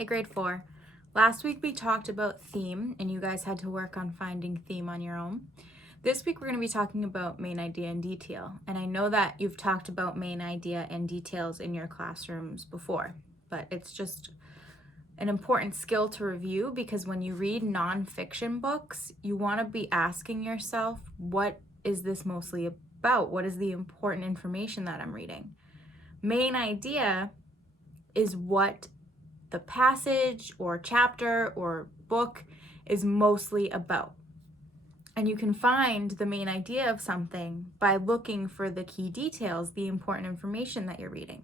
Hey, grade 4. Last week we talked about theme, and you guys had to work on finding theme on your own. This week we're going to be talking about main idea and detail, and I know that you've talked about main idea and details in your classrooms before, but it's just an important skill to review because when you read nonfiction books, you want to be asking yourself, what is this mostly about? What is the important information that I'm reading? Main idea is what the passage or chapter or book is mostly about. And you can find the main idea of something by looking for the key details, the important information that you're reading.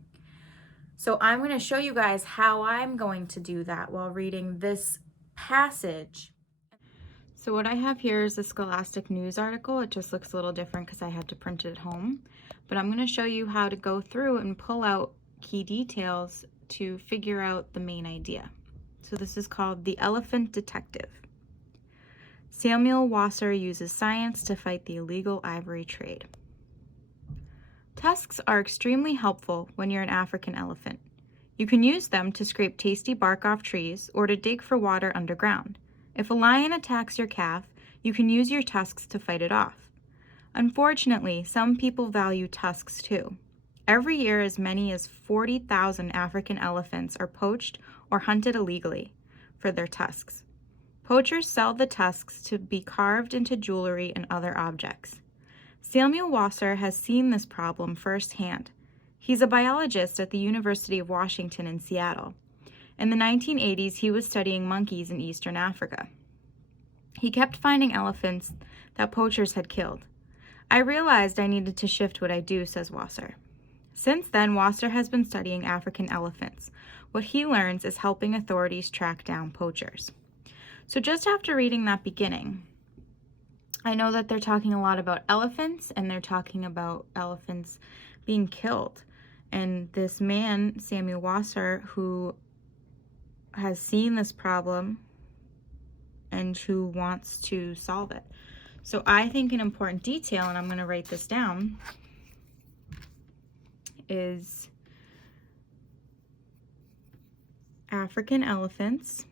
So I'm going to show you guys how I'm going to do that while reading this passage. So what I have here is a Scholastic News article. It just looks a little different because I had to print it at home. But I'm going to show you how to go through and pull out key details to figure out the main idea. So this is called The Elephant Detective. Samuel Wasser uses science to fight the illegal ivory trade. Tusks are extremely helpful when you're an African elephant. You can use them to scrape tasty bark off trees or to dig for water underground. If a lion attacks your calf, you can use your tusks to fight it off. Unfortunately, some people value tusks too. Every year, as many as 40,000 African elephants are poached or hunted illegally for their tusks. Poachers sell the tusks to be carved into jewelry and other objects. Samuel Wasser has seen this problem firsthand. He's a biologist at the University of Washington in Seattle. In the 1980s, he was studying monkeys in Eastern Africa. He kept finding elephants that poachers had killed. I realized I needed to shift what I do, says Wasser. Since then, Wasser has been studying African elephants. What he learns is helping authorities track down poachers. So just after reading that beginning, I know that they're talking a lot about elephants, and they're talking about elephants being killed. And this man, Samuel Wasser, who has seen this problem and who wants to solve it. So I think an important detail, and I'm going to write this down, is African elephants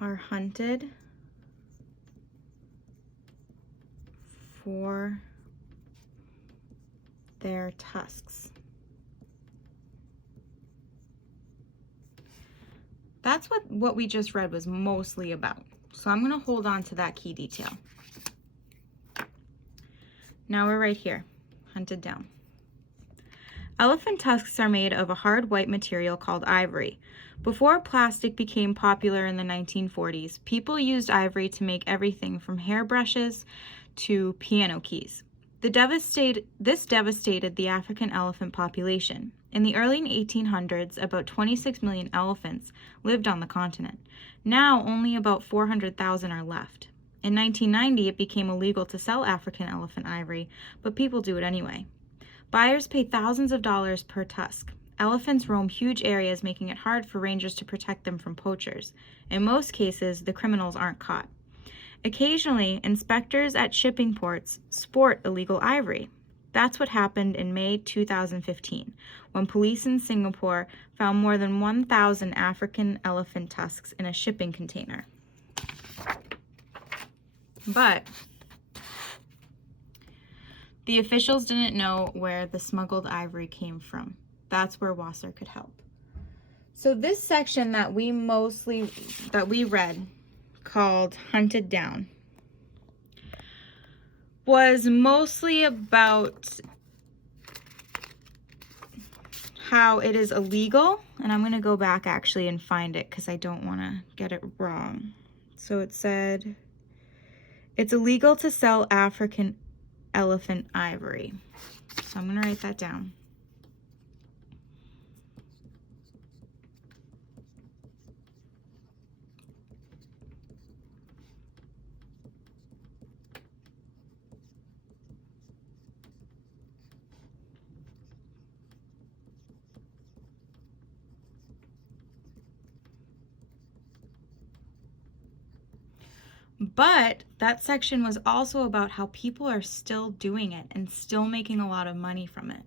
are hunted for their tusks. That's what we just read was mostly about. So I'm going to hold on to that key detail. Now we're right here, hunted down. Elephant tusks are made of a hard white material called ivory. Before plastic became popular in the 1940s, people used ivory to make everything from hairbrushes to piano keys. This devastated the African elephant population. In the early 1800s, about 26 million elephants lived on the continent. Now, only about 400,000 are left. In 1990, it became illegal to sell African elephant ivory, but people do it anyway. Buyers pay thousands of dollars per tusk. Elephants roam huge areas, making it hard for rangers to protect them from poachers. In most cases, the criminals aren't caught. Occasionally, inspectors at shipping ports sport illegal ivory. That's what happened in May 2015, when police in Singapore found more than 1,000 African elephant tusks in a shipping container. But the officials didn't know where the smuggled ivory came from. That's where Wasser could help. So this section that we read, called Hunted Down, was mostly about how it is illegal, and I'm going to go back actually and find it because I don't want to get it wrong. So it said, it's illegal to sell African elephant ivory. So I'm going to write that down. But that section was also about how people are still doing it and still making a lot of money from it.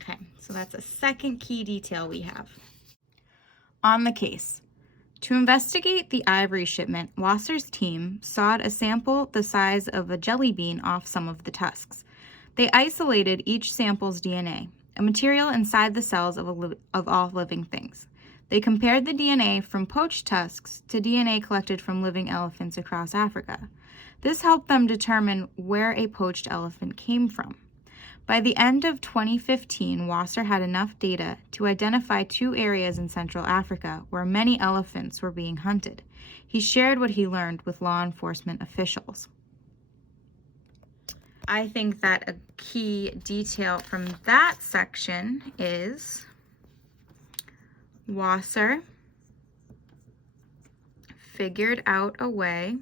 Okay, so that's a second key detail we have. On the case. To investigate the ivory shipment, Wasser's team sawed a sample the size of a jelly bean off some of the tusks. They isolated each sample's DNA, a material inside the cells of all living things. They compared the DNA from poached tusks to DNA collected from living elephants across Africa. This helped them determine where a poached elephant came from. By the end of 2015, Wasser had enough data to identify 2 areas in Central Africa where many elephants were being hunted. He shared what he learned with law enforcement officials. I think that a key detail from that section is Wasser figured out a way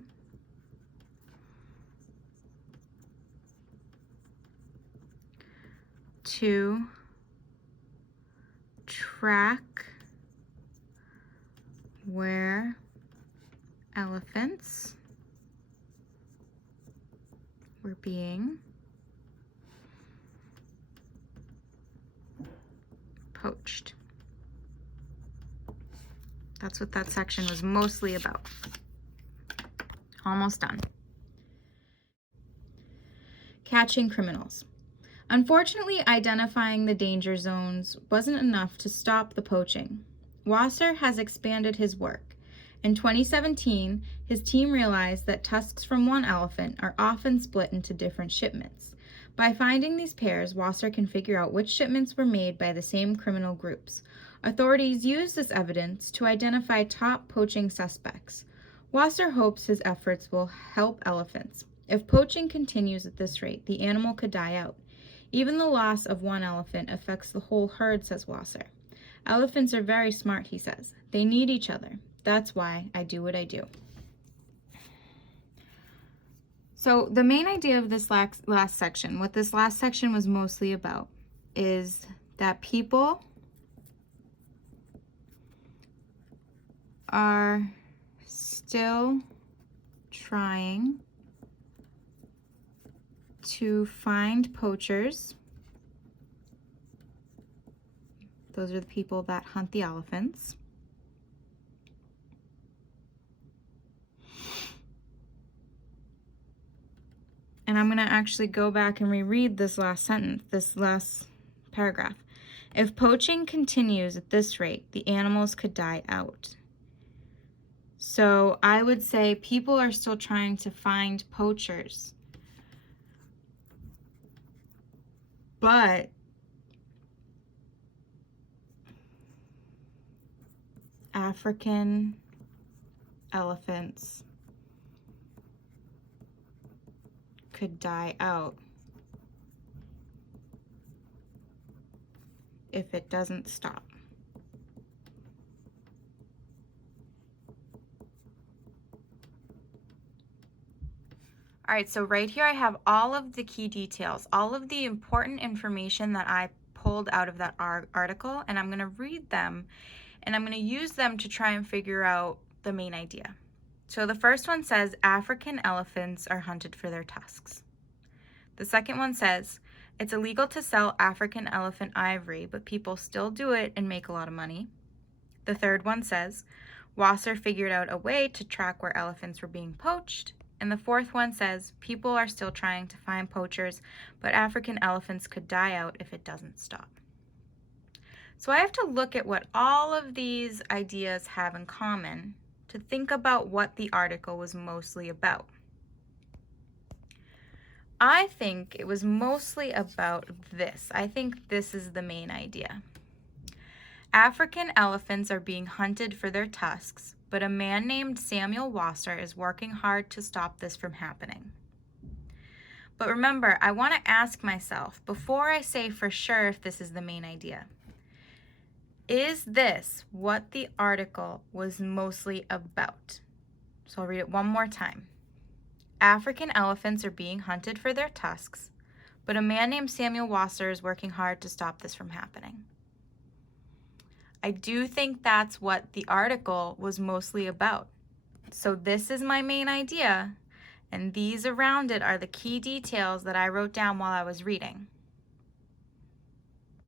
to track where elephants were being poached. That's what that section was mostly about. Almost done. Catching criminals. Unfortunately, identifying the danger zones wasn't enough to stop the poaching. Wasser has expanded his work. In 2017, his team realized that tusks from one elephant are often split into different shipments. By finding these pairs, Wasser can figure out which shipments were made by the same criminal groups. Authorities use this evidence to identify top poaching suspects. Wasser hopes his efforts will help elephants. If poaching continues at this rate, the animal could die out. Even the loss of one elephant affects the whole herd, says Wasser. Elephants are very smart, he says. They need each other. That's why I do what I do. So the main idea of this last section, what this last section was mostly about, is that people are still trying to find poachers. Those are the people that hunt the elephants. And I'm going to actually go back and reread this last sentence, this last paragraph. If poaching continues at this rate, the animals could die out. So I would say people are still trying to find poachers. But African elephants could die out if it doesn't stop. All right, so right here I have all of the key details, all of the important information that I pulled out of that article, and I'm going to read them, and I'm going to use them to try and figure out the main idea. So the first one says African elephants are hunted for their tusks. The second one says it's illegal to sell African elephant ivory, but people still do it and make a lot of money. The third one says Wasser figured out a way to track where elephants were being poached. And the fourth one says people are still trying to find poachers, but African elephants could die out if it doesn't stop. So I have to look at what all of these ideas have in common to think about what the article was mostly about. I think it was mostly about this. I think this is the main idea. African elephants are being hunted for their tusks, but a man named Samuel Wasser is working hard to stop this from happening. But remember, I want to ask myself, before I say for sure if this is the main idea, Is this what the article was mostly about? So I'll read it one more time. African elephants are being hunted for their tusks, but a man named Samuel Wasser is working hard to stop this from happening. I do think that's what the article was mostly about. So this is my main idea, and these around it are the key details that I wrote down while I was reading.